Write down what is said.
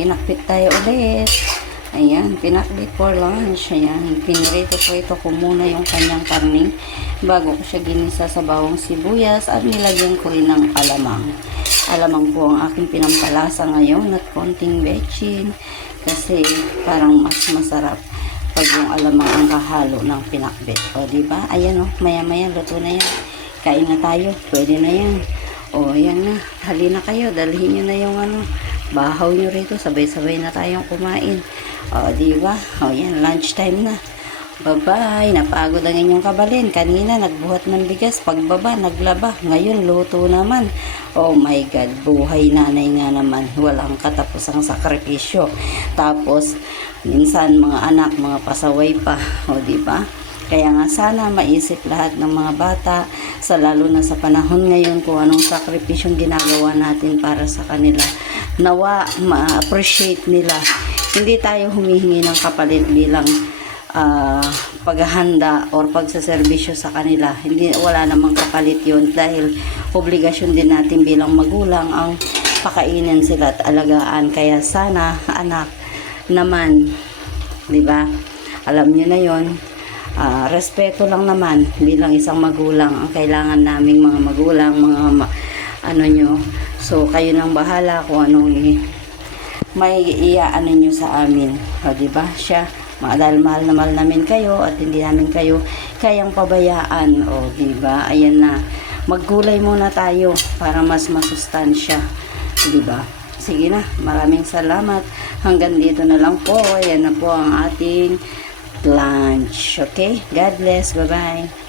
pinakbit tayo ulit. Ayan, pinakbit for lunch. Ayan, pinrito ko muna yung kanyang karning bago ko siya ginisa sa bawang sibuyas at nilagyan ko rin ng alamang. Alamang po ang aking pinampalasa ngayon at konting bechin kasi parang mas masarap pag yung alamang ang kahalo ng pinakbit. O, diba? Ayan o, maya-maya, luto na yan. Kain na tayo. Pwede na yan. O, yan na. Halina kayo. Dalhin nyo na yung bahaw nyo rito. Sabay-sabay na tayong kumain. O, diba? O, yan. Lunch time na. Bye-bye. Napagod ang inyong kabalin. Kanina, nagbuhat ng bigas. Pagbaba, naglaba. Ngayon, luto naman. Oh my God. Buhay nanay nga naman. Walang katapusang sakripisyo. Tapos, minsan, mga anak, mga pasaway pa. O, diba? Kaya nga sana maisip lahat ng mga bata sa lalo na sa panahon ngayon kung anong sakripisyong ginagawa natin para sa kanila. Nawa ma-appreciate nila. Hindi tayo humihingi ng kapalit bilang paghahanda or pagsaserbisyo sa kanila. Wala namang kapalit yun dahil obligasyon din natin bilang magulang ang pakainin sila at alagaan. Kaya sana anak naman, di ba? Alam niyo na yon. Respeto lang naman bilang isang magulang ang kailangan naming mga magulang, mga nyo. So kayo nang bahala kung anong may iaano nyo sa amin. O diba siya, dahil mahal na mahal namin kayo at hindi namin kayo kayang pabayaan. O diba, ayan na, maggulay muna tayo para mas masustansya, diba? Sige na, maraming salamat. Hanggang dito na lang po. Ayan na po ang ating lunch. Okay? God bless. Bye-bye.